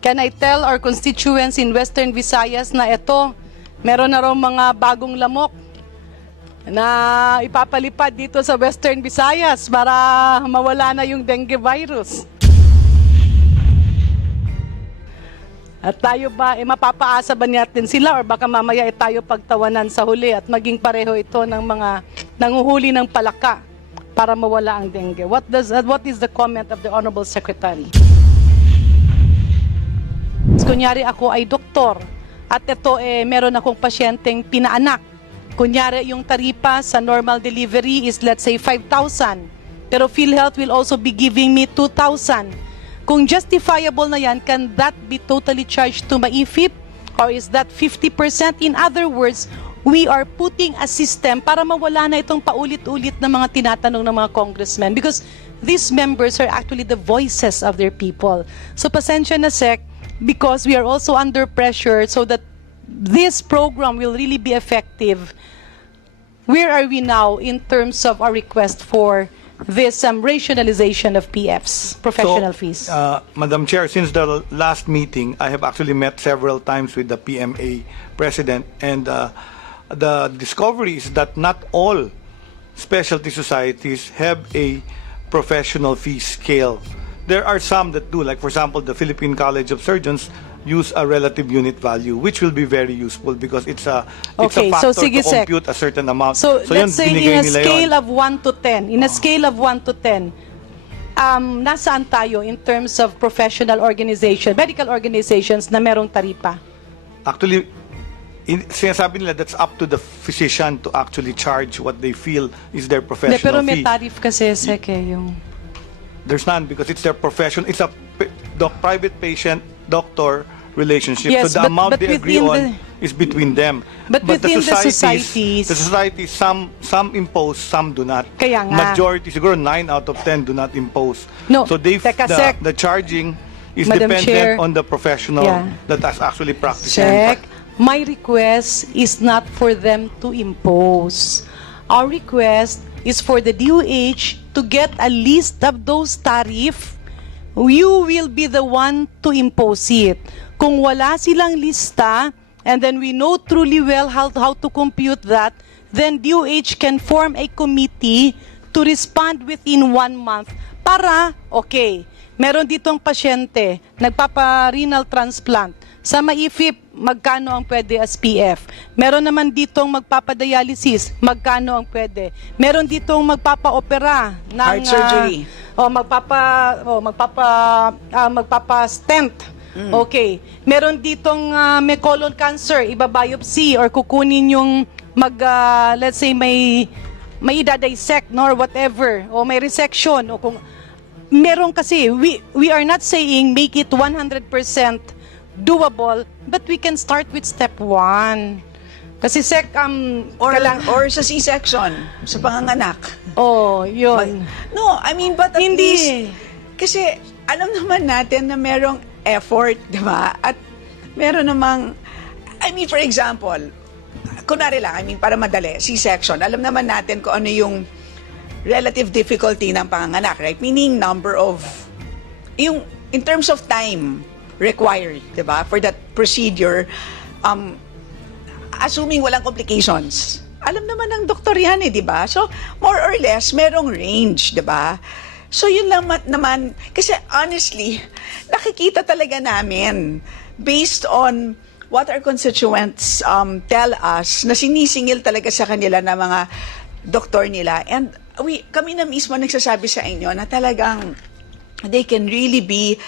Can I tell our constituents in Western Visayas na ito, meron na raw mga bagong lamok na ipapalipad dito sa Western Visayas para mawala na yung dengue virus. At tayo ba, mapapaasa ba natin sila or baka mamaya tayo pagtawanan sa huli at maging pareho ito ng mga nanguhuli ng palaka para mawala ang dengue? What is the comment of the Honorable Secretary? Kunyari ako ay doktor at ito meron akong pasyenteng pinaanak. Kunyari yung taripa sa normal delivery is let's say 5,000. Pero PhilHealth will also be giving me 2,000. Kung justifiable na yan, can that be totally charged to maifip? Or is that 50%? In other words, we are putting a system para mawala na itong paulit-ulit na mga tinatanong ng mga congressmen. Because these members are actually the voices of their people. So pasensya na Sec, because we are also under pressure so that this program will really be effective. Where are we now in terms of our request for this rationalization of PFs, professional fees? Madam Chair, since the last meeting, I have actually met several times with the PMA president, and the discovery is that not all specialty societies have a professional fee scale. There are some that do, like for example, the Philippine College of Surgeons use a relative unit value, which will be very useful because it's a factor to compute a certain amount. So let's say in a scale of of 1 to 10, nasaan tayo in terms of professional organization, medical organizations na merong taripa? Actually, sinasabi nila that's up to the physician to actually charge what they feel is their professional Pero may fee. tarif kasi, Sek, yung... There's none because it's their profession. It's a private patient-doctor relationship. Yes, so the amount but they agree on is between them. But within the societies, some impose, some do not. Kaya nga. Majority, siguro 9 out of 10 do not impose. No, so the charging is Madam dependent Chair, on the professional that has actually practiced. Check. My request is not for them to impose. Our request is for the DOH to get a list of those tariff. You will be the one to impose it. Kung wala silang lista, and then we know truly well how to compute that, then DOH can form a committee to respond within 1 month para, okay, meron ditong pasyente, nagpapa-renal transplant. Sa maifip, magkano ang pwede as PF? Meron naman ditong magpapadialysis, magkano ang pwede? Meron ditong magpapa-opera ng heart surgery. magpapa-stent. Okay. Meron ditong may colon cancer, iba-biopsy or kukunin yung let's say may idadissect or whatever, o may resection, o kung meron kasi, we are not saying make it 100% doable, but we can start with step 1. Kasi Sec, or sa C-section, sa panganganak. Oh, yun. No, I mean, but at Hindi. least, kasi alam naman natin na merong effort, di ba? At meron namang, I mean, for example, kunwari lang, I mean, para madali, C-section, alam naman natin kung ano yung relative difficulty ng panganganak, right? Meaning number of, yung, in terms of time required, di ba? For that procedure, assuming walang complications. Alam naman ng doktor yan di ba? So, more or less, merong range, di ba? So, yun lang naman, kasi honestly, nakikita talaga namin, based on what our constituents tell us, na sinisingil talaga sa kanila na mga doktor nila. And kami na mismo nagsasabi sa inyo na talagang they can really be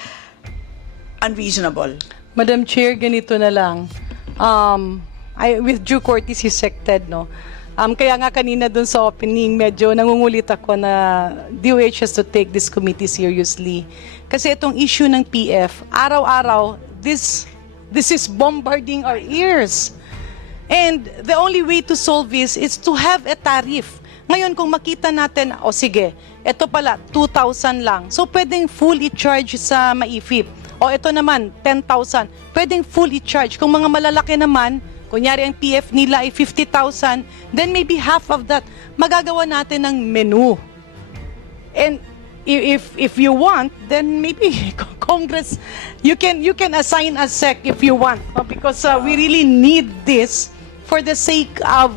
unreasonable. Madam Chair, ganito na lang. With due courtesy, sected, no? Kaya nga kanina dun sa opening, medyo nangungulit ako na DOH has to take this committee seriously. Kasi itong issue ng PF, araw-araw, this is bombarding our ears. And the only way to solve this is to have a tariff. Ngayon, kung makita natin, sige, ito pala, 2,000 lang. So, pwedeng full i-charge sa maifip. O ito naman, 10,000. Pwedeng full i-charge. Kung mga malalaki naman, kunyari ang PF nila ay 50,000, then maybe half of that, magagawa natin ng menu. And if you want, then maybe Congress, you can assign a SEC if you want, because we really need this for the sake of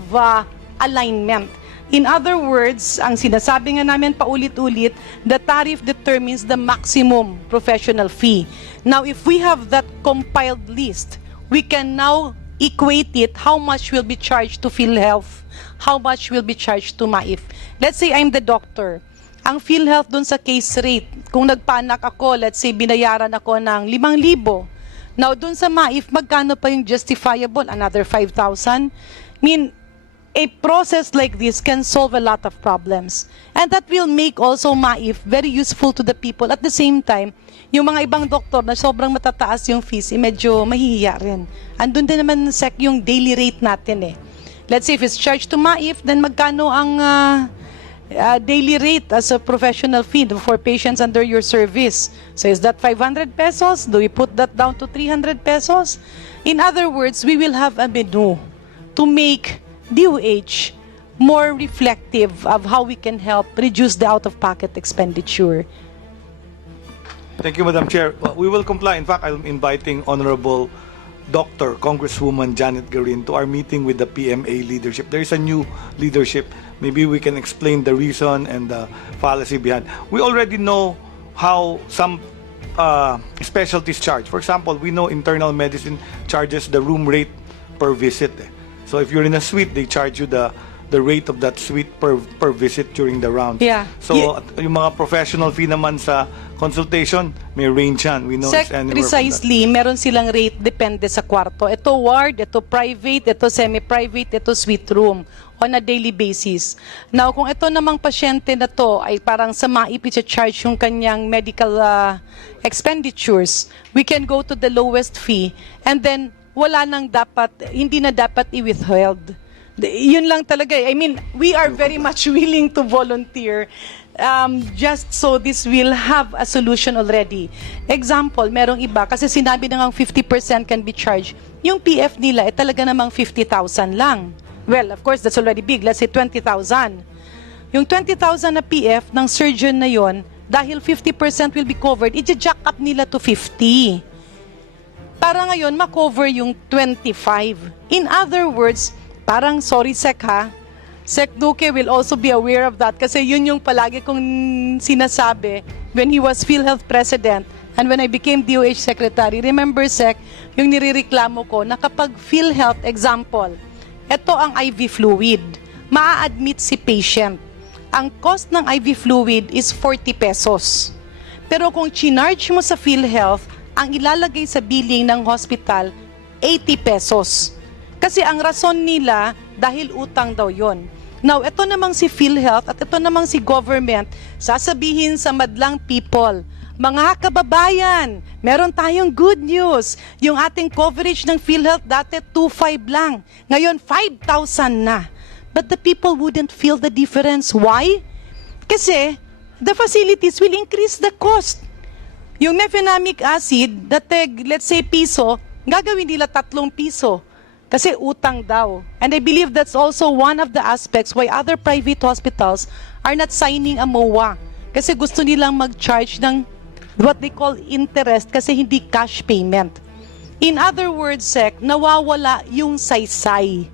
alignment. In other words, ang sinasabi nga namin paulit-ulit, the tariff determines the maximum professional fee. Now, if we have that compiled list, we can now equate it, how much will be charged to PhilHealth, how much will be charged to MAIF. Let's say I'm the doctor. Ang PhilHealth dun sa case rate, kung nagpanak ako, let's say binayaran ako ng 5,000. Now, dun sa MAIF, magkano pa yung justifiable? Another 5,000? I mean, a process like this can solve a lot of problems. And that will make also MAIF very useful to the people. At the same time, yung mga ibang doktor na sobrang matataas yung fees, medyo mahihiya rin. Andun din naman yung daily rate natin eh. Let's say if it's charged to MAIF, then magkano ang daily rate as a professional fee for patients under your service? So is that 500 pesos? Do we put that down to 300 pesos? In other words, we will have a menu to make DOH more reflective of how we can help reduce the out-of-pocket expenditure. Thank you, Madam Chair. We will comply. In fact, I'm inviting Honorable Dr. Congresswoman Janet Garin to our meeting with the PMA leadership. There is a new leadership. Maybe we can explain the reason and the fallacy behind. We already know how some specialties charge. For example, we know internal medicine charges the room rate per visit. So if you're in a suite, they charge you the rate of that suite per visit during the round. Yeah. So yung mga professional fee naman sa consultation, may range yan. We know it's anywhere precisely, meron silang rate depende sa kwarto. Ito ward, ito private, ito semi-private, ito suite room on a daily basis. Now, kung ito namang pasyente na to ay parang sa MAIF i-charge yung kanyang medical expenditures, we can go to the lowest fee and then wala nang dapat, hindi na dapat i-withheld. Yun lang talaga. I mean, we are very much willing to volunteer just so this will have a solution already. Example, merong iba, kasi sinabi na nga 50% can be charged. Yung PF nila, talaga namang 50,000 lang. Well, of course, that's already big. Let's say 20,000. Yung 20,000 na PF ng surgeon na yon, dahil 50% will be covered, i-jack up nila to 50. Para ngayon, makover yung 25. In other words, parang, sorry Sec ha, Sec Duque will also be aware of that kasi yun yung palagi kong sinasabi when he was PhilHealth President and when I became DOH Secretary. Remember Sec, yung nirereklamo ko na kapag PhilHealth, example, ito ang IV fluid, maa-admit si patient. Ang cost ng IV fluid is 40 pesos. Pero kung chinarge mo sa PhilHealth, ang ilalagay sa billing ng hospital, 80 pesos. Kasi ang rason nila, dahil utang daw yon. Now, ito namang si PhilHealth at ito namang si government, sasabihin sa madlang people, mga kababayan, meron tayong good news. Yung ating coverage ng PhilHealth dati 2,500 lang. Ngayon, 5,000 na. But the people wouldn't feel the difference. Why? Kasi the facilities will increase the cost. Yung mefenamic acid, dati, let's say piso, gagawin nila 3 piso. Kasi utang daw. And I believe that's also one of the aspects why other private hospitals are not signing a MOA. Kasi gusto nilang mag-charge ng what they call interest kasi hindi cash payment. In other words, Sec, nawawala yung saysay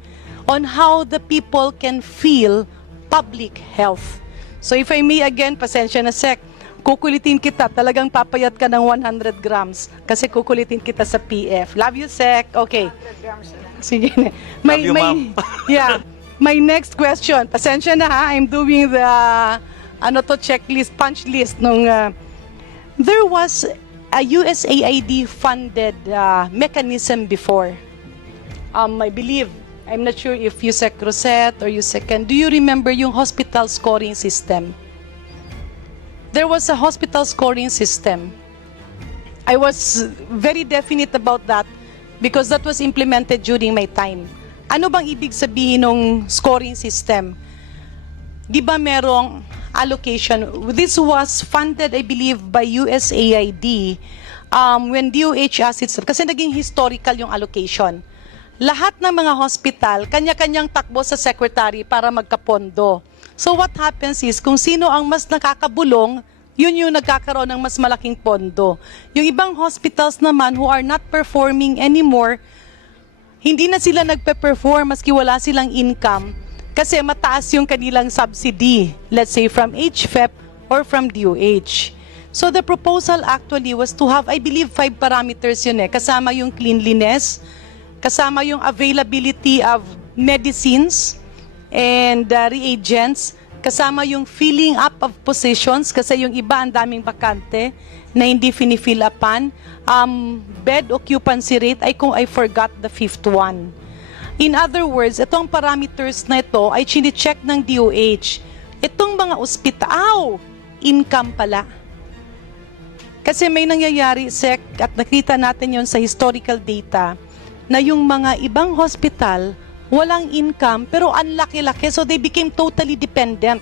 on how the people can feel public health. So if I may again, pasensya na Sec, kukulitin kita, talagang papayat ka ng 100 grams kasi kukulitin kita sa PF. Love you, Sec. Okay. 100 grams na lang. Sige. Love you, ma'am. Yeah. My next question. Pasensya na ha. I'm doing the checklist, punch list nung there was a USAID funded mechanism before. I believe, I'm not sure if you Sec Rosette or you Second. Do you remember yung hospital scoring system? There was a hospital scoring system. I was very definite about that because that was implemented during my time. Ano bang ibig sabihin ng scoring system? Di ba merong allocation? This was funded, I believe, by USAID when DOH asked itself, kasi naging historical yung allocation. Lahat ng mga hospital, kanya-kanyang takbo sa secretary para magkapondo. So what happens is, kung sino ang mas nakakabulong, yun yung nagkakaroon ng mas malaking pondo. Yung ibang hospitals naman who are not performing anymore, hindi na sila nagpe-perform maski wala silang income kasi mataas yung kanilang subsidy, let's say from HFEP or from DOH. So the proposal actually was to have, I believe, 5 parameters yun kasama yung cleanliness, kasama yung availability of medicines and reagents, kasama yung filling up of positions kasi yung iba ang daming bakante na hindi fini-fill upan. Bed occupancy rate, I forgot the 5th one. In other words, itong parameters na ito ay chine-check ng DOH. Itong mga ospital, income pala. Kasi may nangyayari, Sec, at nakita natin yon sa historical data, na yung mga ibang hospital, walang income, pero ang laki-laki, so they became totally dependent.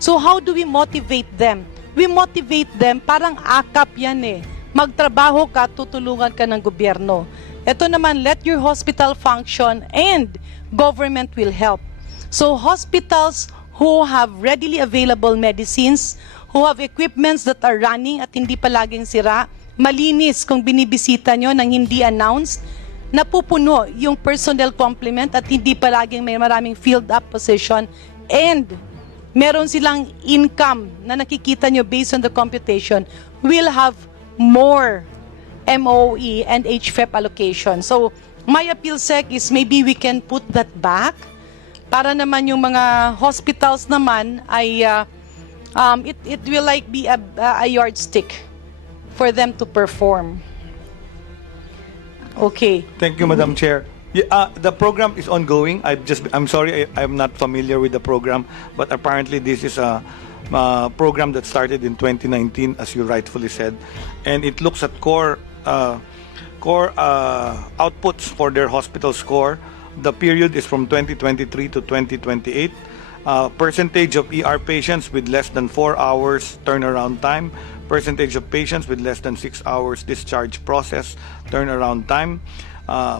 So how do we motivate them? We motivate them, parang akap yan Magtrabaho ka, tutulungan ka ng gobyerno. Ito naman, let your hospital function and government will help. So hospitals who have readily available medicines, who have equipments that are running at hindi palaging sira, malinis kung binibisita nyo nang hindi announced, napupuno yung personnel complement at hindi palaging may maraming filled up position, and meron silang income na nakikita nyo based on the computation, will have more MOE and HFEP allocation. So my appeal, Sec, is maybe we can put that back para naman yung mga hospitals naman ay it will like be a yardstick for them to perform. Okay. Thank you, Madam Chair. Yeah, the program is ongoing. I'm sorry, I'm not familiar with the program, but apparently this is a program that started in 2019, as you rightfully said, and it looks at core outputs for their hospital score. The period is from 2023 to 2028. Percentage of ER patients with less than 4 hours turnaround time, percentage of patients with less than 6 hours discharge process turnaround time,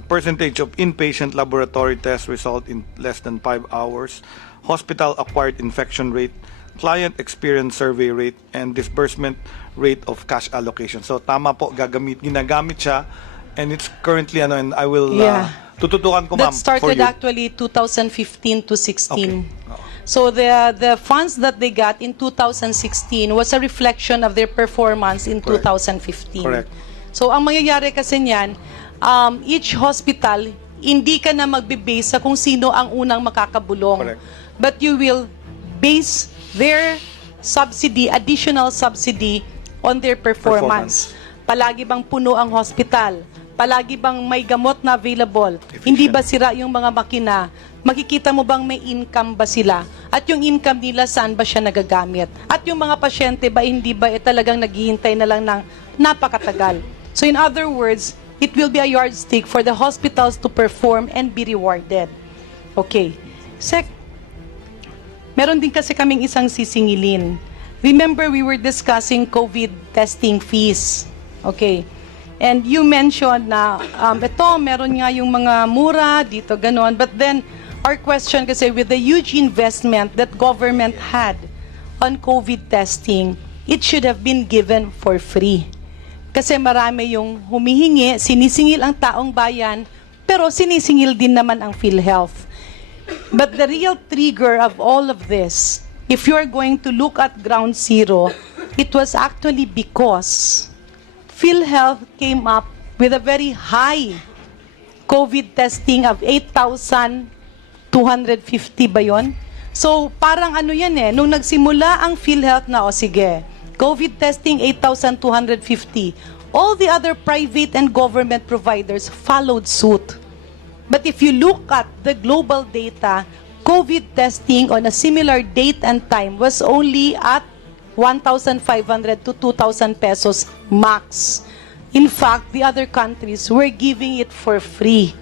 percentage of inpatient laboratory test result in less than 5 hours, hospital acquired infection rate, client experience survey rate, and disbursement rate of cash allocation. So tama po, ginagamit siya, and it's currently and I will tututukan ko, ma'am, that started for you. actually 2015 to 16. Okay. So the funds that they got in 2016 was a reflection of their performance in Correct. 2015. Correct. So ang mangyayari kasi niyan, each hospital, hindi ka na magbe-base sa kung sino ang unang makakabulong. Correct. But you will base their subsidy, additional subsidy, on their performance. Palagi bang puno ang hospital? Palagi bang may gamot na available? Efficient. Hindi ba sira yung mga makina? Makikita mo bang may income ba sila? At yung income nila, saan ba siya nagagamit? At yung mga pasyente ba, hindi ba talagang naghihintay na lang ng napakatagal? So in other words, it will be a yardstick for the hospitals to perform and be rewarded. Okay. Sec, meron din kasi kaming isang sisingilin. Remember, we were discussing COVID testing fees. Okay. And you mentioned na ito, meron nga yung mga mura, dito, ganon. But then, our question kasi, with the huge investment that government had on COVID testing, it should have been given for free. Kasi marami yung humihingi, sinisingil ang taong bayan, pero sinisingil din naman ang PhilHealth. But the real trigger of all of this, if you are going to look at ground zero, it was actually because PhilHealth came up with a very high COVID testing of 8,250 ba yun? So parang ano yan nung nagsimula ang PhilHealth na, sige, COVID testing 8,250. All the other private and government providers followed suit. But if you look at the global data, COVID testing on a similar date and time was only at 1,500 to 2,000 pesos max. In fact, the other countries were giving it for free.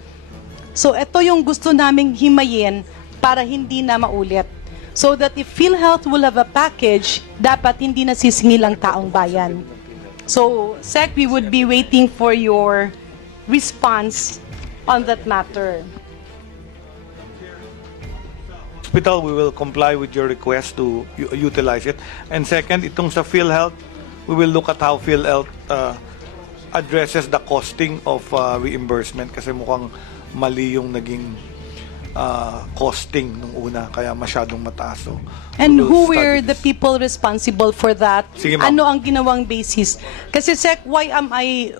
So ito yung gusto naming himayin para hindi na maulit. So that if PhilHealth will have a package, dapat hindi nasisingil ang taong bayan. So, Sec, we would be waiting for your response on that matter. hospital, we will comply with your request to utilize it. And second, itong sa PhilHealth, we will look at how PhilHealth addresses the costing of reimbursement kasi mukhang mali yung naging costing nung una, kaya masyadong mataas. So, And we will who study were the this. people responsible for that? Sige, ma'am. Ano ang ginawang basis? Kasi Sec, why am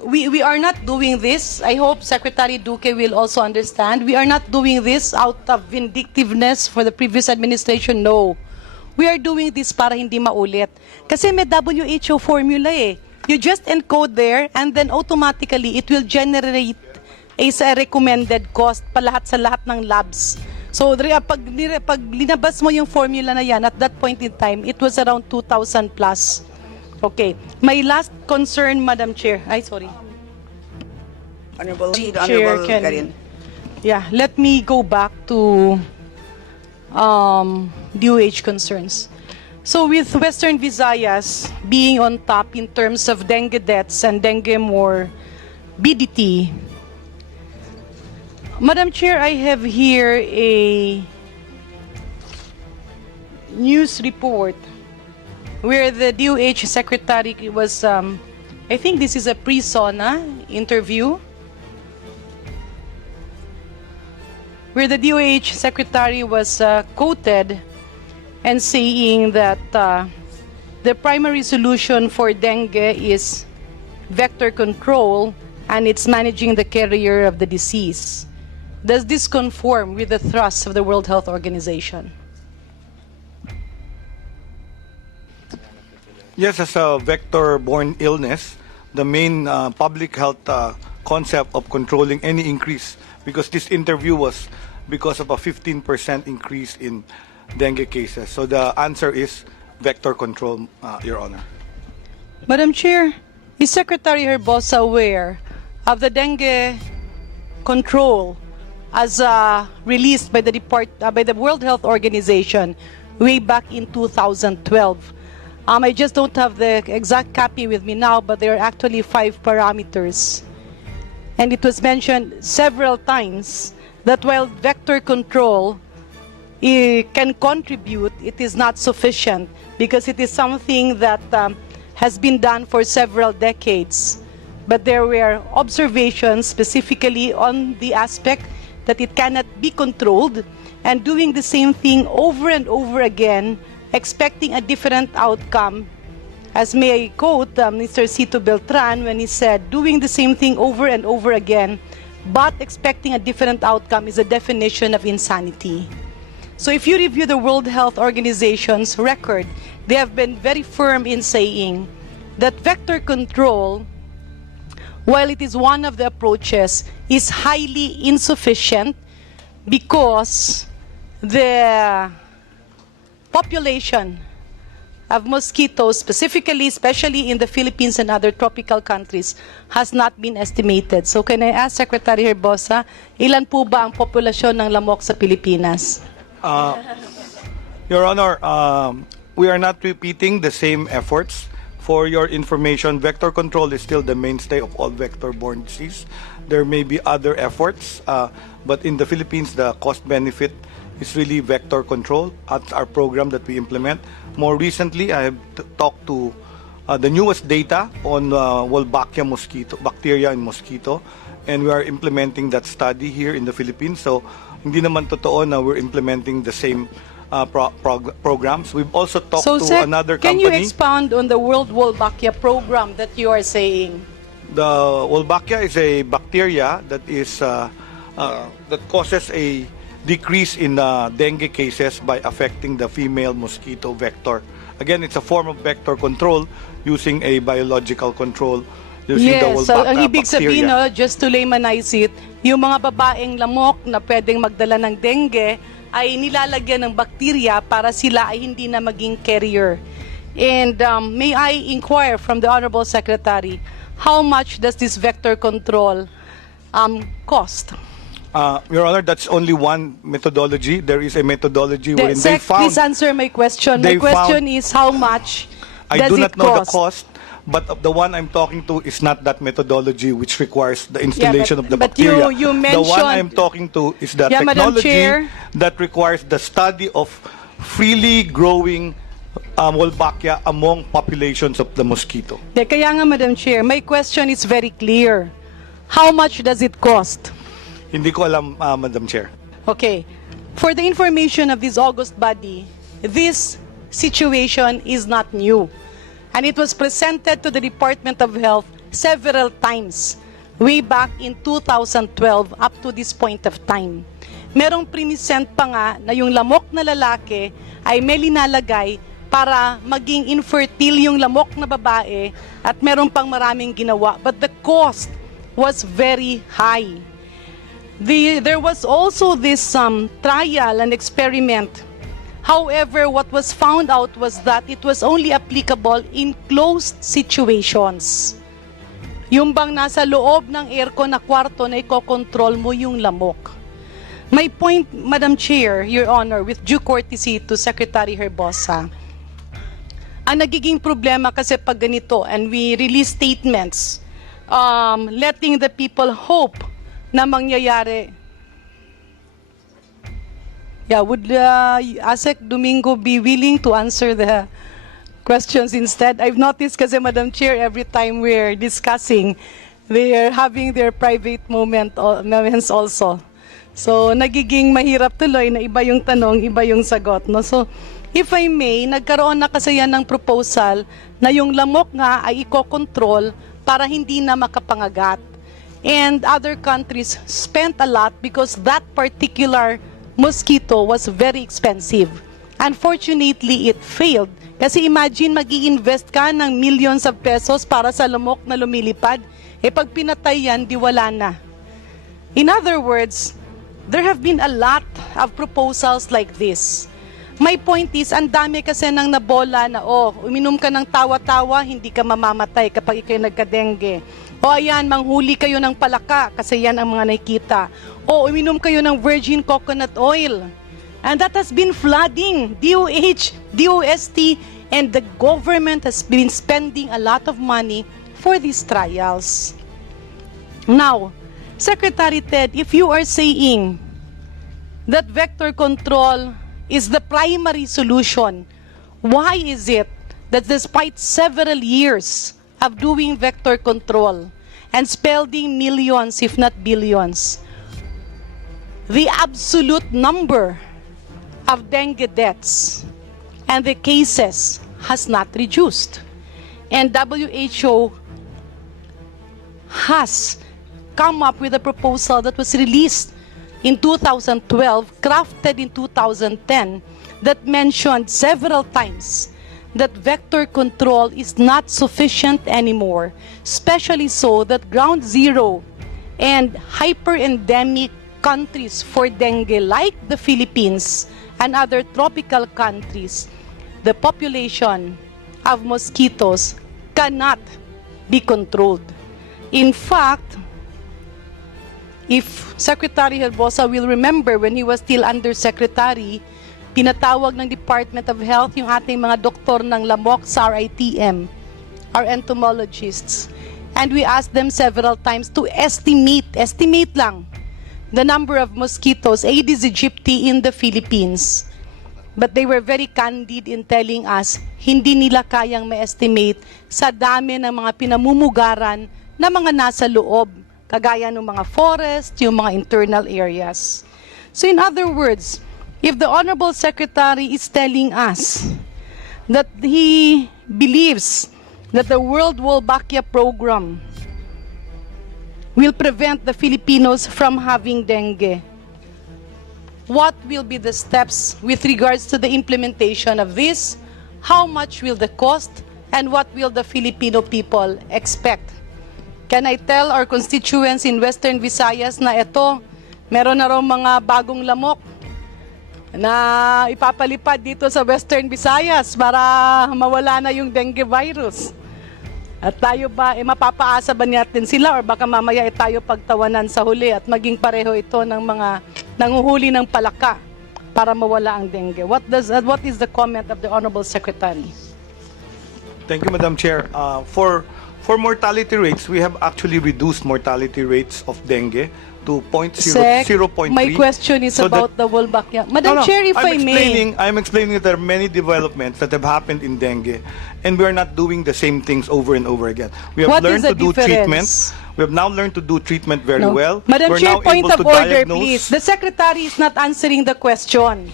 we are not doing this. I hope Secretary Duque will also understand. We are not doing this out of vindictiveness for the previous administration. No. We are doing this para hindi maulit. Kasi may WHO formula eh. You just encode there and then automatically it will generate a recommended cost pa lahat sa lahat ng labs. So, pag linabas mo yung formula na yan, at that point in time, it was around 2,000 plus. Okay. My last concern, Madam Chair. Ay, sorry. Honorable Chair, can- Garin. Yeah, let me go back to DOH concerns. So with Western Visayas being on top in terms of dengue deaths and dengue morbidity, Madam Chair, I have here a news report where the DOH Secretary was, I think this is a pre-SONA interview, where the DOH Secretary was quoted and saying that the primary solution for dengue is vector control and it's managing the carrier of the disease. Does this conform with the thrust of the World Health Organization? Yes, as a vector-borne illness, the main public health concept of controlling any increase, because this interview was because of a 15% increase in dengue cases. So the answer is vector control, Your Honor. Madam Chair, is Secretary Herbosa aware of the dengue control as released by the World Health Organization way back in 2012? I just don't have the exact copy with me now, but there are actually 5 parameters. And it was mentioned several times that while vector control can contribute, it is not sufficient because it is something that has been done for several decades. But there were observations specifically on the aspect that it cannot be controlled, and doing the same thing over and over again, expecting a different outcome. As may I quote Mr. Cito Beltran when he said, doing the same thing over and over again, but expecting a different outcome is a definition of insanity. So if you review the World Health Organization's record, they have been very firm in saying that vector control, while it is one of the approaches, is highly insufficient because the population of mosquitoes, specifically, especially in the Philippines and other tropical countries, has not been estimated. So can I ask Secretary Herbosa, ilan po ba ang populasyon ng lamok sa Pilipinas? Your Honor, we are not repeating the same efforts. For your information, vector control is still the mainstay of all vector-borne disease. There may be other efforts, but in the Philippines, the cost-benefit is really vector control at our program that we implement. More recently, I have talked to the newest data on Wolbachia mosquito, bacteria in mosquito, and we are implementing that study here in the Philippines. So, hindi naman totoo na we're implementing the same programs. We've also talked to Sec, another can company. you expound on the World Wolbachia program that you are saying? The Wolbachia is a bacteria that is that causes a decrease in dengue cases by affecting the female mosquito vector. Again, it's a form of vector control using a biological control using the Yes, so Wolbachia ang ibig bacteria. sabihin, no, just to laymanize it, yung mga babaeng lamok na pwedeng magdala ng dengue ay nilalagyan ng bakterya para sila ay hindi na maging carrier. And may I inquire from the Honorable Secretary, how much does this vector control cost? Your Honor, that's only one methodology. There is a methodology wherein they Sec, found... please answer my question. My they question found- is how much I does do it not know the cost? cost, but the one I'm talking to is not that methodology which requires the installation of the but bacteria. you The one mentioned- I'm talking to is the Yeah, Madam technology Chair. that requires the study of freely growing Wolbachia among populations of the mosquito. Kaya nga, Madam Chair, my question is very clear. How much does it cost? Hindi ko alam, Madam Chair. Okay. For the information of this August body, this situation is not new. And it was presented to the Department of Health several times, way back in 2012 up to this point of time. Merong prinisent pa nga na yung lamok na lalaki ay may linalagay para maging infertile yung lamok na babae at meron pang maraming ginawa. But the cost was very high. There was also this trial and experiment. However, what was found out was that it was only applicable in closed situations. Yung bang nasa loob ng aircon na kwarto na ikokontrol mo yung lamok. My point, Madam Chair, Your Honor, with due courtesy to Secretary Herbosa, ang nagiging problema kasi pag ganito and we release statements letting the people hope na mangyayari. Yeah, would ASEC Domingo be willing to answer the questions instead? I've noticed kasi, Madam Chair, every time we're discussing, they are having their private moments also. So, nagiging mahirap tuloy na iba yung tanong, iba yung sagot. No? So, if I may, nagkaroon na kasi yan ng proposal na yung lamok nga ay iko-control para hindi na makapangagat. And other countries spent a lot because that particular mosquito was very expensive. Unfortunately, it failed. Kasi imagine, mag-i-invest ka ng millions of pesos para sa lamok na lumilipad. Eh pag pinatay yan, di wala na. In other words, there have been a lot of proposals like this. My point is, ang dami kasi nang nabola na, uminom ka ng tawa-tawa, hindi ka mamamatay kapag ikay nagka-dengue. O ayan, manghuli kayo ng palaka kasi yan ang mga nakikita. O uminom kayo ng virgin coconut oil. And that has been flooding DOH, DOST, and the government has been spending a lot of money for these trials. Now, Secretary Ted, if you are saying that vector control is the primary solution, why is it that despite several years of doing vector control and spending millions, if not billions, the absolute number of dengue deaths and the cases has not reduced? And WHO has come up with a proposal that was released in 2012, crafted in 2010, that mentioned several times that vector control is not sufficient anymore, especially so that ground zero and hyper-endemic countries for dengue like the Philippines and other tropical countries, the population of mosquitoes cannot be controlled. In fact, if Secretary Herbosa will remember, when he was still Undersecretary, pinatawag ng Department of Health yung ating mga doktor ng lamok sa RITM, our entomologists, and we asked them several times to estimate lang, the number of mosquitoes, Aedes aegypti, in the Philippines. But they were very candid in telling us, hindi nila kayang ma-estimate sa dami ng mga pinamumugaran na mga nasa loob, kagaya ng mga forest, yung mga internal areas. So in other words, if the Honorable Secretary is telling us that he believes that the World Wolbachia Program will prevent the Filipinos from having dengue, what will be the steps with regards to the implementation of this? How much will the cost? And what will the Filipino people expect? Can I tell our constituents in Western Visayas na ito, meron na raw mga bagong lamok na ipapalipad dito sa Western Visayas para mawala na yung dengue virus? At tayo ba, mapapaasa ba natin sila or baka mamaya tayo pagtawanan sa huli at maging pareho ito ng mga nanguhuli ng palaka para mawala ang dengue? What is the comment of the Honorable Secretary? Thank you, Madam Chair. For mortality rates, we have actually reduced mortality rates of dengue to Sec, 0.3. my question is So about that- the Wolbachia. Madam Chair, if I may. I'm explaining that there are many developments that have happened in dengue, and we are not doing the same things over and over again. We have What is learned the to do treatment. difference? We have now learned to do treatment very No. well. Madam We're Chair, now point able of to order, diagnose- please. The Secretary is not answering the question.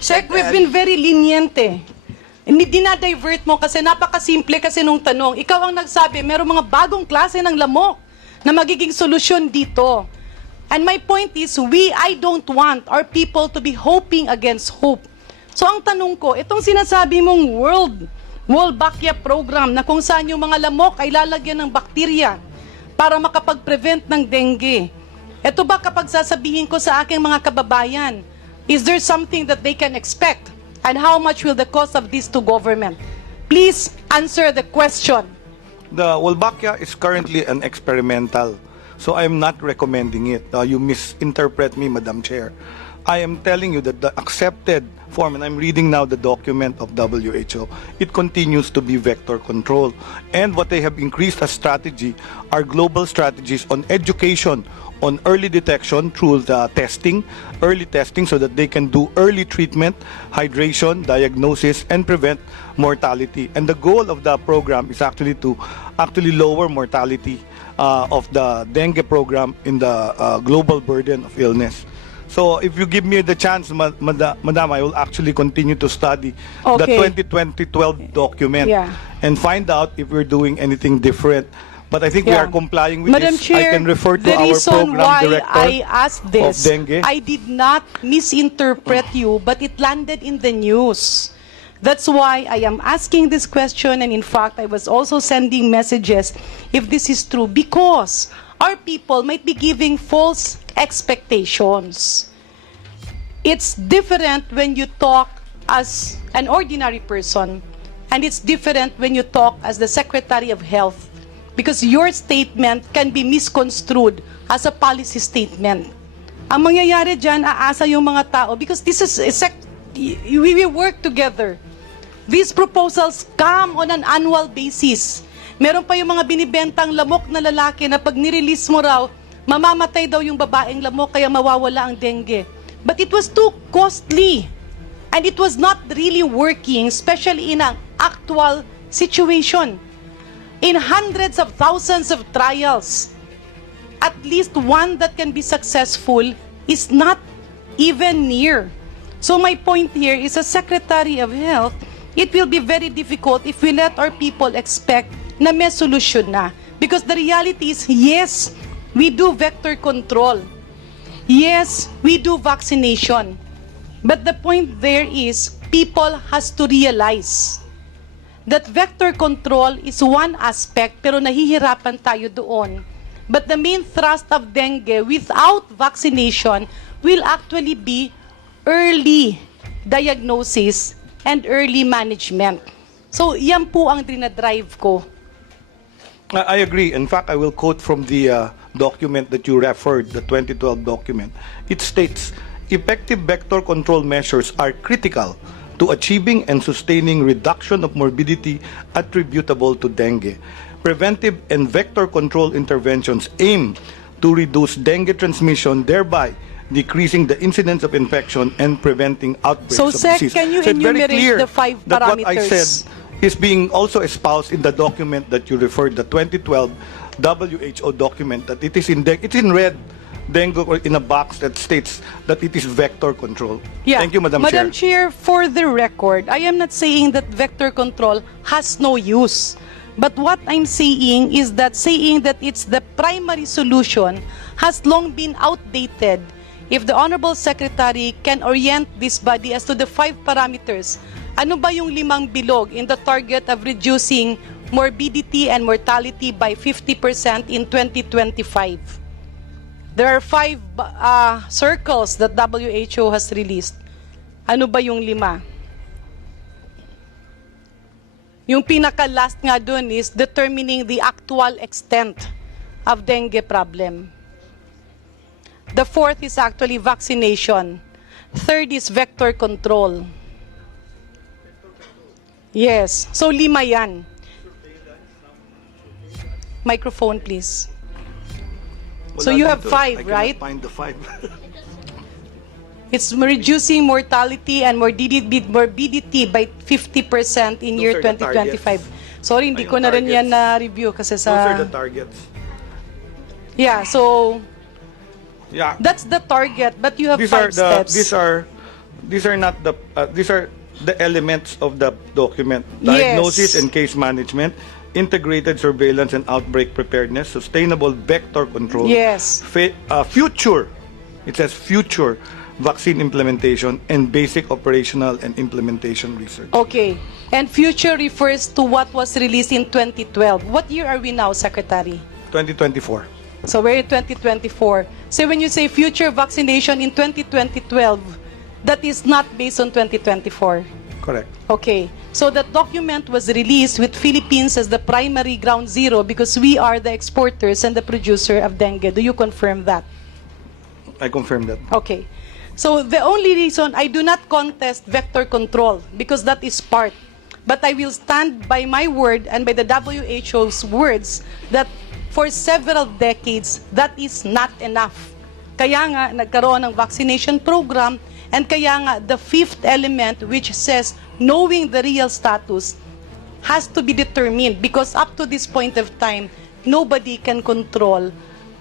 Sec, we've been very lenient eh. Hindi dinadivert mo kasi napakasimple kasi nung tanong. Ikaw ang nagsabi, merong mga bagong klase ng lamok na magiging solusyon dito. And my point is, I don't want our people to be hoping against hope. So ang tanong ko, itong sinasabi mong Wolbachia program na kung saan yung mga lamok ay lalagyan ng bakterya para makapag-prevent ng dengue. Ito ba kapag sasabihin ko sa aking mga kababayan, is there something that they can expect? And how much will the cost of this to government? Please answer the question. The Wolbachia is currently an experimental, so I am not recommending it. You misinterpret me, Madam Chair. I am telling you that the accepted form, and I'm reading now the document of WHO, it continues to be vector control. And what they have increased as strategy are global strategies on education, on early detection through the early testing so that they can do early treatment, hydration, diagnosis, and prevent mortality. And the goal of the program is actually to lower mortality of the dengue program in the global burden of illness. So if you give me the chance, Madam, I will actually continue to study the Okay. 2020-12 document Yeah. and find out if we're doing anything different. But I think we Yeah. are complying with Madam this. Chair, I can refer to the our reason program why director I asked this, of dengue. I did not misinterpret you, but it landed in the news. That's why I am asking this question, and in fact, I was also sending messages if this is true, because our people might be giving false expectations. It's different when you talk as an ordinary person, and it's different when you talk as the Secretary of Health. Because your statement can be misconstrued as a policy statement. Ang mangyayari dyan, aasa yung mga tao, because this is, we will work together. These proposals come on an annual basis. Meron pa yung mga binibentang lamok na lalaki na pag nirelease mo raw, mamamatay daw yung babaeng lamok kaya mawawala ang dengue. But it was too costly. And it was not really working, especially in an actual situation. In hundreds of thousands of trials, at least one that can be successful is not even near. So my point here is, as Secretary of Health, it will be very difficult if we let our people expect na may solusyon na. Because the reality is, yes, we do vector control. Yes, we do vaccination. But the point there is, people has to realize that vector control is one aspect, pero nahihirapan tayo doon. But the main thrust of dengue without vaccination will actually be early diagnosis and early management. So, yan po ang dinadrive ko. I agree. In fact, I will quote from the document that you referred, the 2012 document. It states, effective vector control measures are critical to achieving and sustaining reduction of morbidity attributable to dengue. Preventive and vector control interventions aim to reduce dengue transmission, thereby decreasing the incidence of infection and preventing outbreaks So, of Sec, disease. can you So it's very enumerate clear the 5 that what I parameters? said is being also espoused in the document that you referred, the 2012 WHO document, that it is in red, dengue, or in a box that states that it is vector control. Yeah. Thank you, Madam Chair. Madam Chair, for the record, I am not saying that vector control has no use. But what I'm saying is that saying that it's the primary solution has long been outdated. If the Honorable Secretary can orient this body as to the 5 parameters, ano ba yung 5 bilog in the target of reducing morbidity and mortality by 50% in 2025? There are 5 circles that WHO has released. Ano ba yung 5? Yung pinaka-last nga dun is determining the actual extent of dengue problem. The 4th is actually vaccination. 3rd is vector control. Yes. So 5 yan. Microphone, please. Wala So you have dito. 5, I cannot right? find the 5. It's reducing mortality and morbidity by 50% in year Those are the 2025. Sorry, hindi Ayun, ko na rin yan targets. na-review kasi Those are sa... the targets. Yeah, so Yeah. that's the target, but you have These 5 steps. These are not the these are the elements of the document: Yes. diagnosis and case management, integrated surveillance and outbreak preparedness, sustainable vector control, Yes. future, it says future vaccine implementation, and basic operational and implementation research. Okay. And future refers to what was released in 2012. What year are we now, Secretary? 2024. So we're in 2024. So when you say future vaccination in 2012, that is not based on 2024. Correct. Okay. So that document was released with Philippines as the primary ground zero because we are the exporters and the producer of dengue. Do you confirm that? I confirm that. Okay. So the only reason I do not contest vector control because that is part. But I will stand by my word and by the WHO's words that for several decades, that is not enough. Kaya nga, nagkaroon ng vaccination program and kaya nga, the fifth element which says knowing the real status has to be determined because up to this point of time, nobody can control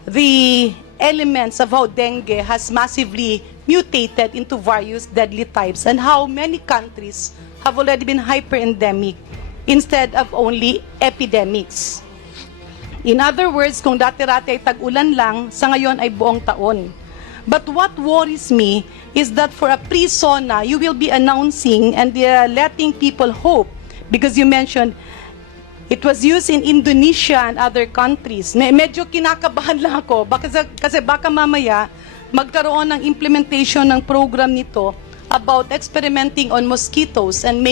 the elements of how dengue has massively mutated into various deadly types and how many countries have already been hyper-endemic instead of only epidemics. In other words, kung dati-rati ay tag-ulan lang, sa ngayon ay buong taon. But what worries me is that for a pre-SONA, you will be announcing and letting people hope because you mentioned it was used in Indonesia and other countries. Medyo kinakabahan lang ako kasi baka mamaya magkaroon ng implementation ng program nito about experimenting on mosquitoes and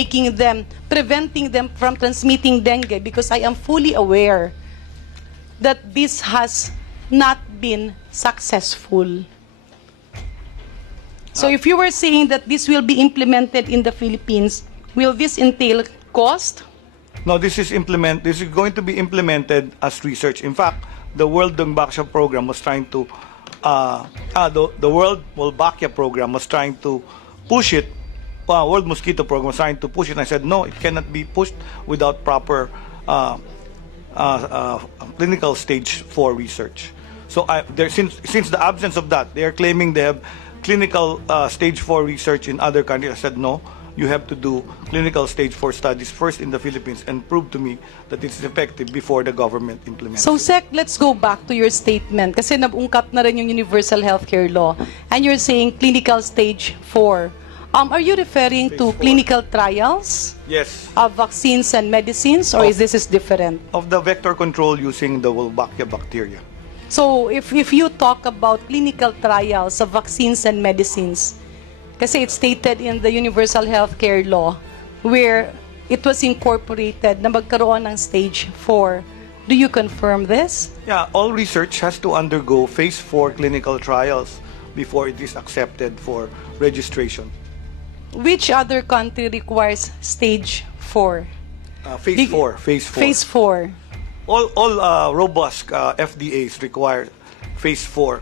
preventing them from transmitting dengue because I am fully aware that this has not been successful. So if you were saying that this will be implemented in the Philippines, will this entail cost? No, this is going to be implemented as research. In fact, the World Dengue program was trying to the World Wolbachia program was trying to push it. World Mosquito program was trying to push it. And I said no, it cannot be pushed without proper clinical stage 4 research. So since the absence of that, they are claiming they have clinical stage 4 research in other countries. I said no, you have to do clinical stage 4 studies first in the Philippines and prove to me that it is effective before the government implements So it. Sec, let's go back to your statement kasi nabungkap na rin yung universal healthcare law and you're saying clinical stage 4. Are you referring to Phase 4. clinical trials Yes, of vaccines and medicines or is this different? of the vector control using the Wolbachia bacteria. So if you talk about clinical trials of vaccines and medicines, kasi it's stated in the universal healthcare law where it was incorporated na magkaroon ng stage 4. Do you confirm this? Yeah, all research has to undergo phase 4 clinical trials before it is accepted for registration. Which other country requires stage 4? Phase 4. Phase 4. Phase 4. All robust FDAs require phase 4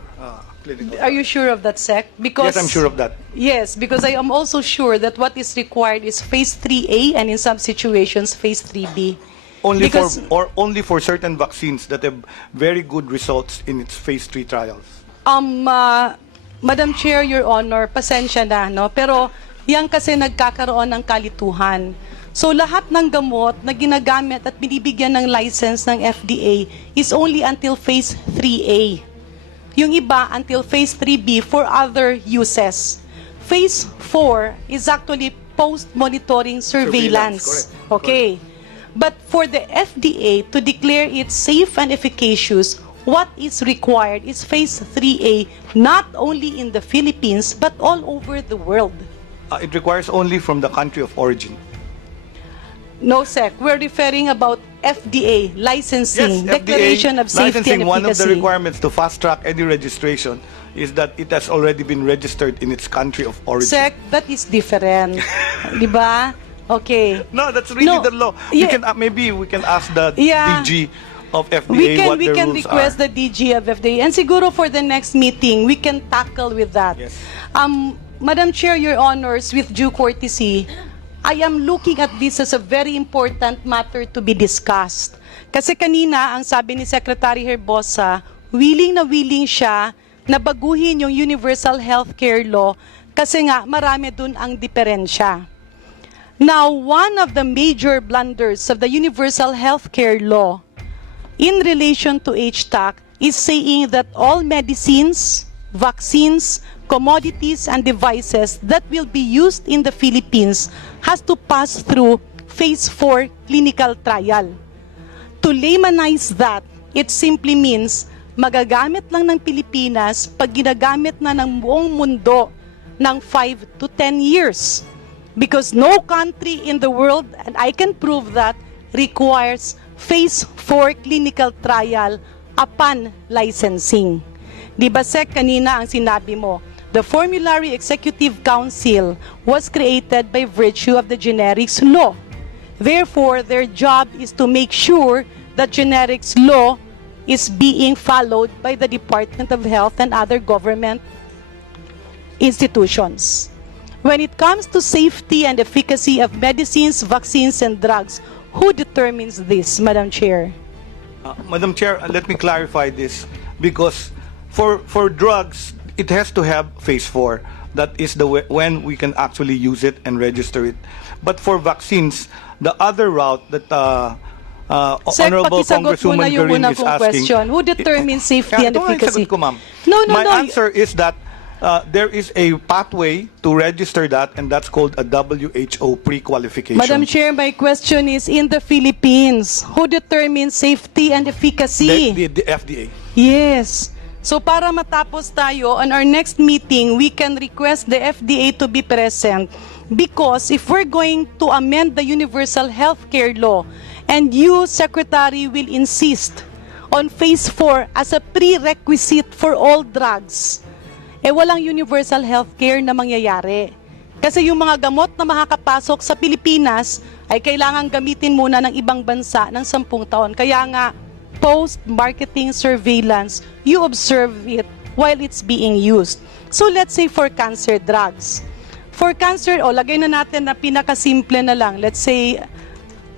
clinical. Are you sure of that, Sec? Because Yes, I'm sure of that. Yes, because I am also sure that what is required is phase 3A and in some situations phase 3B. Because- Only for certain vaccines that have very good results in its phase 3 trials. Madam Chair, Your Honor, pasensya na, no? Pero yan kasi nagkakaroon ng kalituhan. So lahat ng gamot na ginagamit at binibigyan ng license ng FDA is only until phase 3A. Yung iba until phase 3B for other uses. Phase 4 is actually post-monitoring surveillance. Correct. Okay. But for the FDA to declare it safe and efficacious, what is required is phase 3A, not only in the Philippines, but all over the world. It requires only from the country of origin. No, Sec. We're referring about FDA licensing, Yes, declaration FDA of safety licensing, and efficacy. one of the requirements to fast-track any registration is that it has already been registered in its country of origin. Sec, that is different. Di ba? Okay. No, that's really No, the law. yeah. Maybe we can ask the Yeah. DG of FDA what we the can rules request are. the DG of FDA. And siguro for the next meeting, we can tackle with that. Yes. Madam Chair, Your Honors, with due courtesy, I am looking at this as a very important matter to be discussed. Kasi kanina, ang sabi ni Secretary Herbosa, willing na willing siya na baguhin yung Universal Healthcare Law kasi nga marami dun ang diferensya. Now, one of the major blunders of the Universal Healthcare Law in relation to HTAC is saying that all medicines, vaccines, commodities, and devices that will be used in the Philippines has to pass through Phase 4 clinical trial. To laymanize that, it simply means magagamit lang ng Pilipinas pag ginagamit na ng buong mundo ng 5 to 10 years. Because no country in the world, and I can prove that, requires Phase 4 clinical trial upon licensing. Di ba, Sec, kanina ang sinabi mo, the Formulary Executive Council was created by virtue of the generics law. Therefore, their job is to make sure that generics law is being followed by the Department of Health and other government institutions. When it comes to safety and efficacy of medicines, vaccines, and drugs, who determines this, Madam Chair? Madam Chair, let me clarify this because for drugs, it has to have Phase 4. That is when we can actually use it and register it. But for vaccines, the other route that Sec, Honorable pakisagot mo na Congresswoman yung Garin unang is kong asking. question. Who determines safety and Ito nga yung efficacy? sagot ko, ma'am. No. My answer is that there is a pathway to register that, and that's called a WHO pre-qualification. Madam Chair, my question is, in the Philippines, who determines safety and efficacy? The FDA. Yes. So para matapos tayo, on our next meeting, we can request the FDA to be present because if we're going to amend the Universal Healthcare Law and you, Secretary, will insist on Phase 4 as a prerequisite for all drugs, walang universal healthcare na mangyayari. Kasi yung mga gamot na makakapasok sa Pilipinas ay kailangan gamitin muna ng ibang bansa ng 10 taon. Kaya nga, post-marketing surveillance, you observe it while it's being used. So let's say for cancer drugs. For cancer, lagay na natin na pinakasimple na lang. Let's say,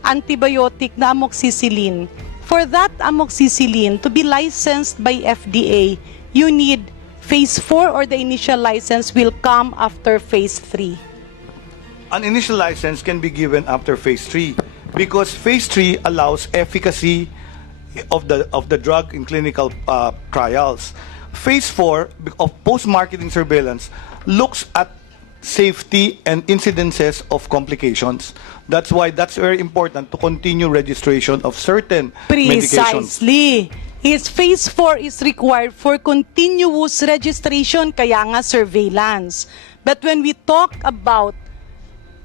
antibiotic na amoxicillin. For that amoxicillin to be licensed by FDA, you need Phase 4 or the initial license will come after Phase 3? An initial license can be given after Phase 3 because Phase 3 allows efficacy of the drug in clinical trials. Phase 4 of post-marketing surveillance looks at safety and incidences of complications. That's why that's very important to continue registration of certain medications. Precisely. Phase 4 is required for continuous registration, kaya nga surveillance. But when we talk about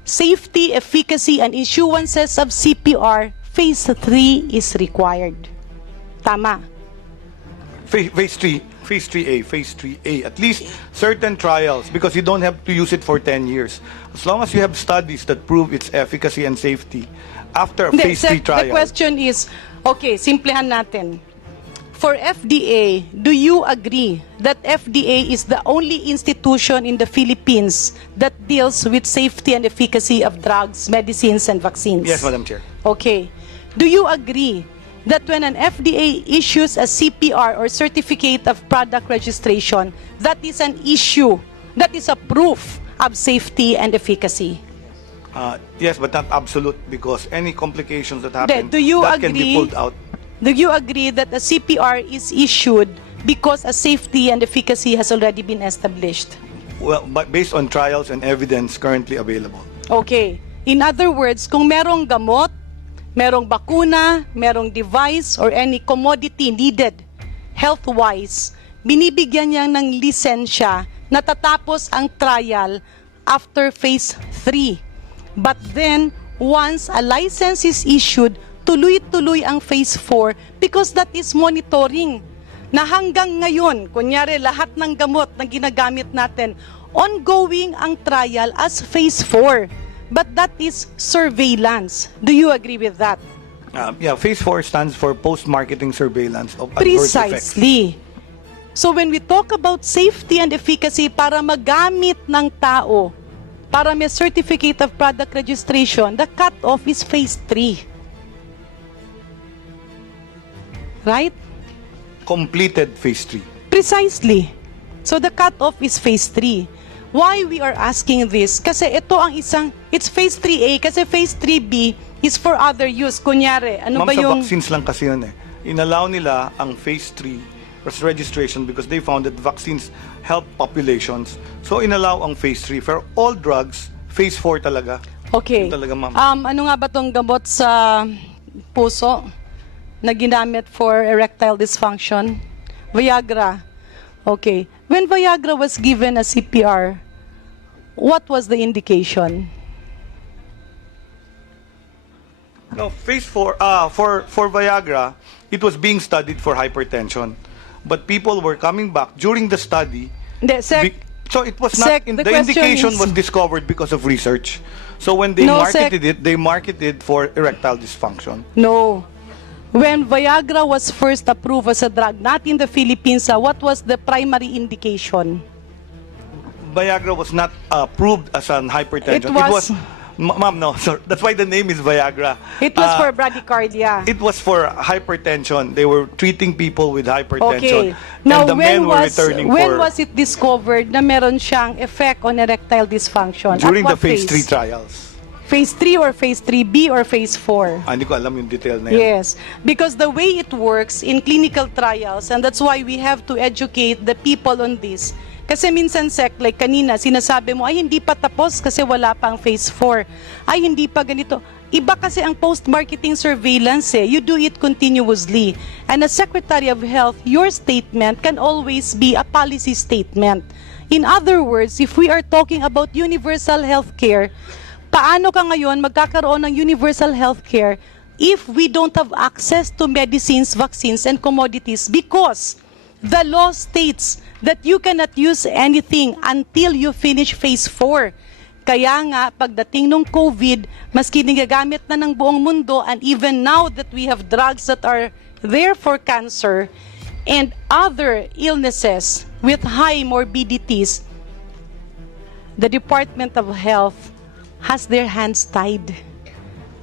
safety, efficacy, and issuances of CPR, Phase 3 is required. Tama. Phase 3A, at least certain trials, because you don't have to use it for 10 years. As long as you have studies that prove its efficacy and safety after a Phase 3 trial. The question is, okay, simplihan natin. For FDA, do you agree that FDA is the only institution in the Philippines that deals with safety and efficacy of drugs, medicines, and vaccines? Yes, Madam Chair. Okay. Do you agree that when an FDA issues a CPR or certificate of product registration, that is an issue, that is a proof of safety and efficacy? Yes, but not absolute because any complications that happen Do you that can be agree? pulled out. Do you agree that a CPR is issued because a safety and efficacy has already been established? Well, but based on trials and evidence currently available. Okay. In other words, kung merong gamot, merong bakuna, merong device, or any commodity needed health-wise, binibigyan niya ng lisensya na tatapos ang trial after Phase 3. But then, once a license is issued, tuloy-tuloy ang Phase 4 because that is monitoring. Na hanggang ngayon, kunyari lahat ng gamot na ginagamit natin, ongoing ang trial as Phase 4. But that is surveillance. Do you agree with that? Phase 4 stands for post-marketing surveillance of adverse effects. Precisely. So when we talk about safety and efficacy para magamit ng tao, para may certificate of product registration, the cut-off is phase 3. Right? Completed phase 3. Precisely. So the cut-off is phase 3. Why we are asking this? Kasi ito ang it's phase 3A, kasi phase 3B is for other use. Kunyari, ano Ma'am, ba sa yung... vaccines lang kasi yun eh. Inallow nila ang phase 3 registration because they found that vaccines help populations. So inallow ang phase 3. For all drugs, phase 4 talaga. Okay. Yun talaga, ma'am. Ano nga ba tong gamot sa puso na ginamit for erectile dysfunction? Viagra. Okay. When Viagra was given a CPR, what was the indication? No, phase 4, for Viagra, it was being studied for hypertension. But people were coming back during the study. So it was not, the indication was discovered because of research. So when they marketed it, they marketed for erectile dysfunction. No. When Viagra was first approved as a drug, not in the Philippines, what was the primary indication? Viagra was not approved as an hypertension. It was ma'am, no, sir. That's why the name is Viagra. It was for bradycardia. It was for hypertension. They were treating people with hypertension. Okay. Now, and the men were returning when was it discovered na meron siyang effect on erectile dysfunction? During At the what phase 3 trials. Phase 3 or phase 3B or phase 4? Hindi ko alam yung detail na yan. Yes. Because the way it works in clinical trials, and that's why we have to educate the people on this. Kasi minsan, Sec, like kanina, sinasabi mo, ay hindi pa tapos kasi wala pang phase 4. Ay hindi pa ganito. Iba kasi ang post-marketing surveillance eh. You do it continuously. And as Secretary of Health, your statement can always be a policy statement. In other words, if we are talking about universal health care, paano ka ngayon magkakaroon ng universal health care if we don't have access to medicines, vaccines, and commodities? Because the law states that you cannot use anything until you finish phase 4. Kaya nga, pagdating ng COVID, maski nagagamit na ng buong mundo, and even now that we have drugs that are there for cancer and other illnesses with high morbidities, the Department of Health has their hands tied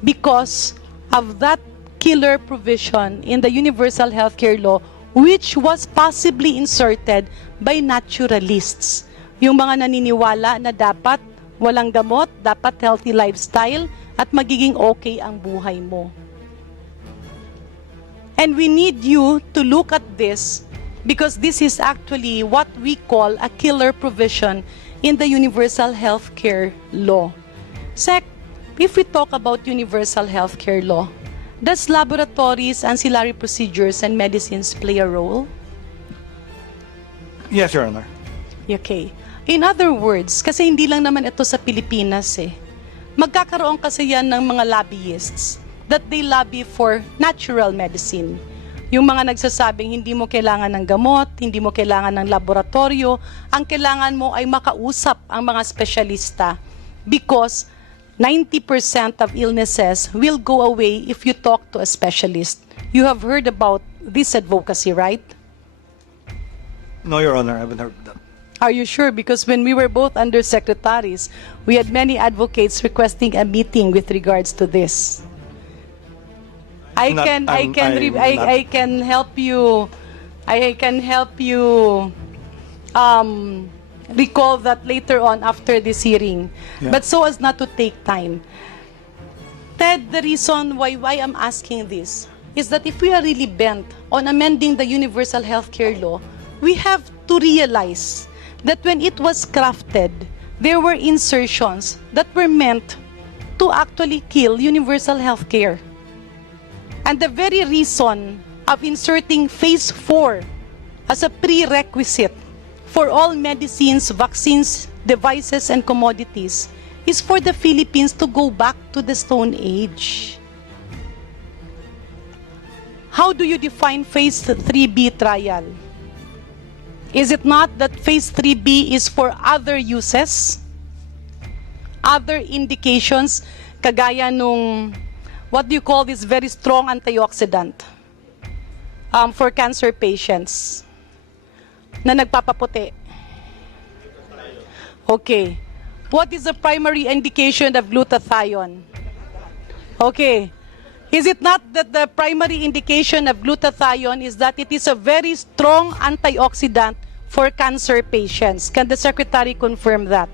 because of that killer provision in the universal healthcare law, which was possibly inserted by naturalists. Yung mga naniniwala na dapat walang gamot, dapat healthy lifestyle, at magiging okay ang buhay mo. And we need you to look at this because this is actually what we call a killer provision in the universal healthcare law. Sec, if we talk about universal healthcare law, does laboratories, ancillary procedures, and medicines play a role? Yes, Your Honor. Okay. In other words, kasi hindi lang naman ito sa Pilipinas eh. Magkakaroon kasi yan ng mga lobbyists that they lobby for natural medicine. Yung mga nagsasabing hindi mo kailangan ng gamot, hindi mo kailangan ng laboratorio, ang kailangan mo ay makausap ang mga espesyalista because 90% of illnesses will go away if you talk to a specialist. You have heard about this advocacy, right? No, Your Honor, I haven't heard of that. Are you sure? Because when we were both undersecretaries, we had many advocates requesting a meeting with regards to this. I can help you recall that later on after this hearing. Yeah. But so as not to take time. Ted, the reason why I'm asking this is that if we are really bent on amending the universal healthcare law, we have to realize that when it was crafted, there were insertions that were meant to actually kill universal healthcare. And the very reason of inserting phase 4 as a prerequisite for all medicines, vaccines, devices, and commodities is for the Philippines to go back to the Stone Age. How do you define phase 3B trial? Is it not that phase 3B is for other uses? Other indications, kagaya nung what do you call this very strong antioxidant for cancer patients na nagpapaputi? Okay. What is the primary indication of glutathione? Okay. Is it not that the primary indication of glutathione is that it is a very strong antioxidant for cancer patients? Can the Secretary confirm that?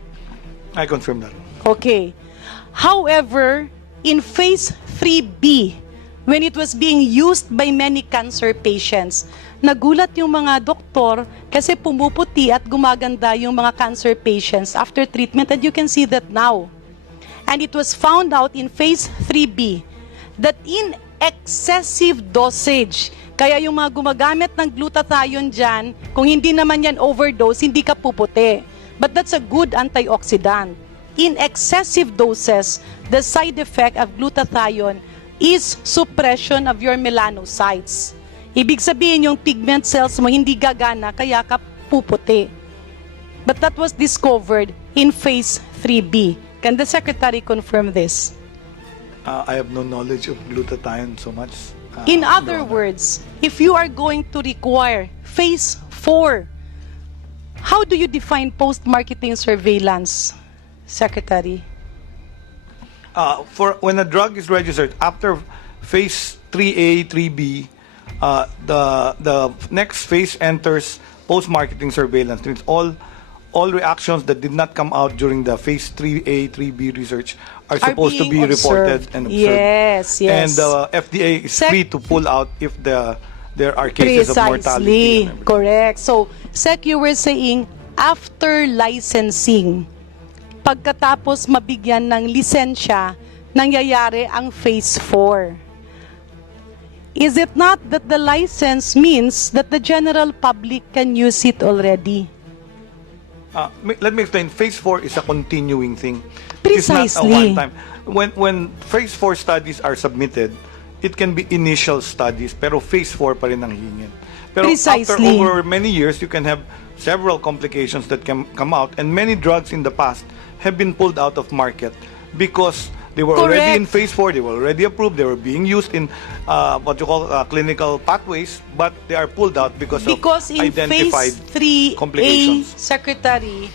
I confirm that. Okay. However, in phase 3B, when it was being used by many cancer patients, nagulat yung mga doktor kasi pumuputi at gumaganda yung mga cancer patients after treatment, and you can see that now. And it was found out in phase 3B that in excessive dosage, kaya yung mga gumagamit ng glutathione dyan, kung hindi naman yan overdose, hindi ka puputi. But that's a good antioxidant. In excessive doses, the side effect of glutathione is suppression of your melanocytes. Ibig sabihin yung pigment cells mo hindi gagana, kaya ka puputi. But that was discovered in phase 3B. Can the Secretary confirm this? I have no knowledge of glutathione so much. In Your other Honor. words, if you are going to require phase 4, how do you define post-marketing surveillance, Secretary? For when a drug is registered after phase 3A, 3B, the next phase enters post-marketing surveillance. It's all reactions that did not come out during the phase 3A, 3B research are supposed to be being reported observed. and observed. Yes, yes. And the FDA is free to pull out if there are cases of mortality. Precisely. and everything. Correct. So, Sec, you were saying, after licensing, pagkatapos mabigyan ng lisensya, nangyayari ang phase 4. Is it not that the license means that the general public can use it already? Let me explain. Phase 4 is a continuing thing. It's not a Precisely. one-time. When phase 4 studies are submitted, it can be initial studies, pero phase 4 pa rin ang hingin. Pero after Precisely. over many years, you can have several complications that can come out, and many drugs in the past have been pulled out of market because they were already in Correct. phase 4, they were already approved, they were being used in what you call clinical pathways, but they are pulled out because of Because in identified phase 3A, complications. Secretary,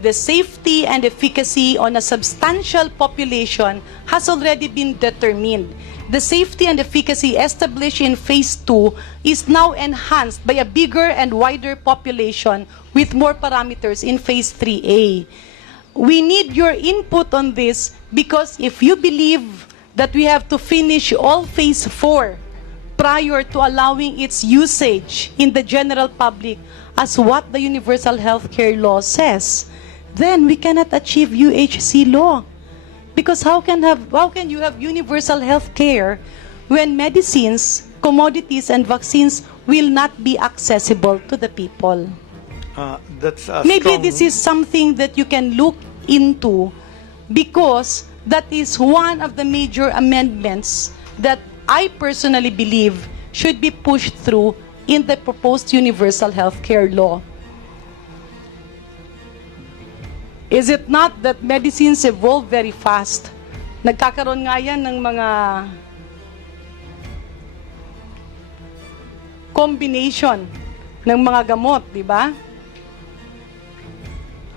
the safety and efficacy on a substantial population has already been determined. The safety and efficacy established in phase 2 is now enhanced by a bigger and wider population with more parameters in phase 3A. We need your input on this because if you believe that we have to finish all phase 4 prior to allowing its usage in the general public as what the Universal Healthcare Law says, then we cannot achieve UHC law. Because how can you have universal health care when medicines, commodities, and vaccines will not be accessible to the people? That's a Maybe strong- this is something that you can look into because that is one of the major amendments that I personally believe should be pushed through in the proposed universal health care law. Is it not that medicines evolve very fast? Nagkakaroon nga yan ng mga combination ng mga gamot, di ba?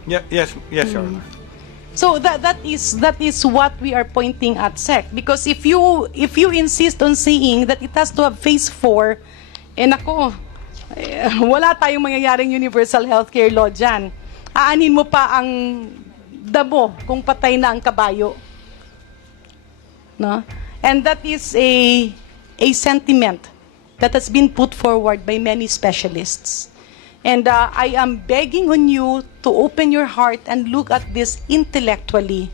Yes, Your Honor. So that is what we are pointing at, Sec. Because if you insist on saying that it has to have phase 4, wala tayong mangyayaring universal healthcare law dyan. Aanin mo pa ang damo kung patay na ang kabayo. No? And that is a sentiment that has been put forward by many specialists. And I am begging on you to open your heart and look at this intellectually.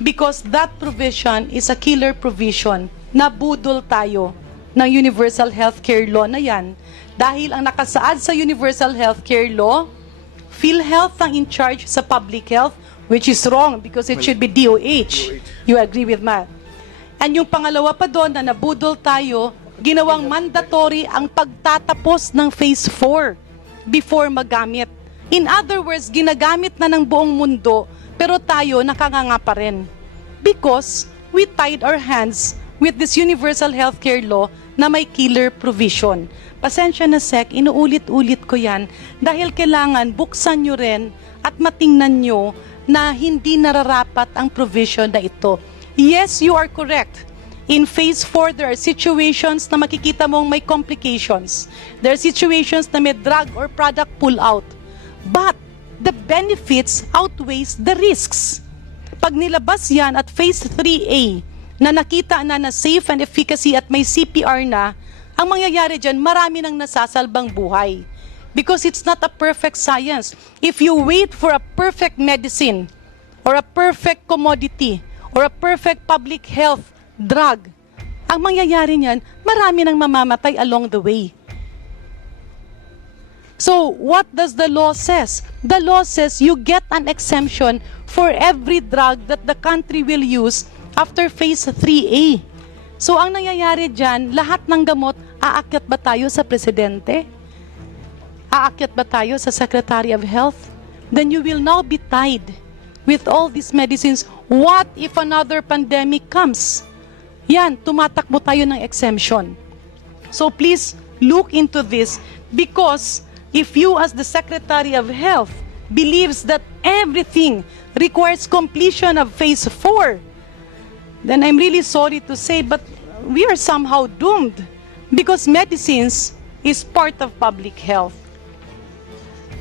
Because that provision is a killer provision. Nabudol tayo ng universal healthcare law na yan. Dahil ang nakasaad sa universal healthcare law, PhilHealth ang in charge sa public health, which is wrong because it should be DOH. You agree with that? And yung pangalawa pa doon na nabudol tayo, ginawang mandatory ang pagtatapos ng phase 4 before magamit. In other words, ginagamit na ng buong mundo, pero tayo nakanganga pa rin. Because we tied our hands with this universal healthcare law na may killer provision. Pasensya na Sec, inuulit-ulit ko yan dahil kailangan buksan nyo rin at matingnan nyo na hindi nararapat ang provision na ito. Yes, you are correct. In phase 4, there are situations na makikita mong may complications. There are situations na may drug or product pull out. But the benefits outweighs the risks. Pag nilabas yan at phase 3A, na nakita na safe and efficacy at may CPR na, ang mangyayari dyan, marami nang nasasalbang buhay. Because it's not a perfect science. If you wait for a perfect medicine, or a perfect commodity, or a perfect public health drug, ang mangyayari niyan, marami nang mamamatay along the way. So, what does the law says? The law says you get an exemption for every drug that the country will use after phase 3A. So, ang nangyayari dyan, lahat ng gamot, aakyat ba tayo sa Presidente? Aakyat ba tayo sa Secretary of Health? Then you will now be tied with all these medicines. What if another pandemic comes? Yan, tumatakbo tayo ng exemption. So, please look into this because if you as the Secretary of Health believes that everything requires completion of phase 4, then I'm really sorry to say, but we are somehow doomed because medicines is part of public health.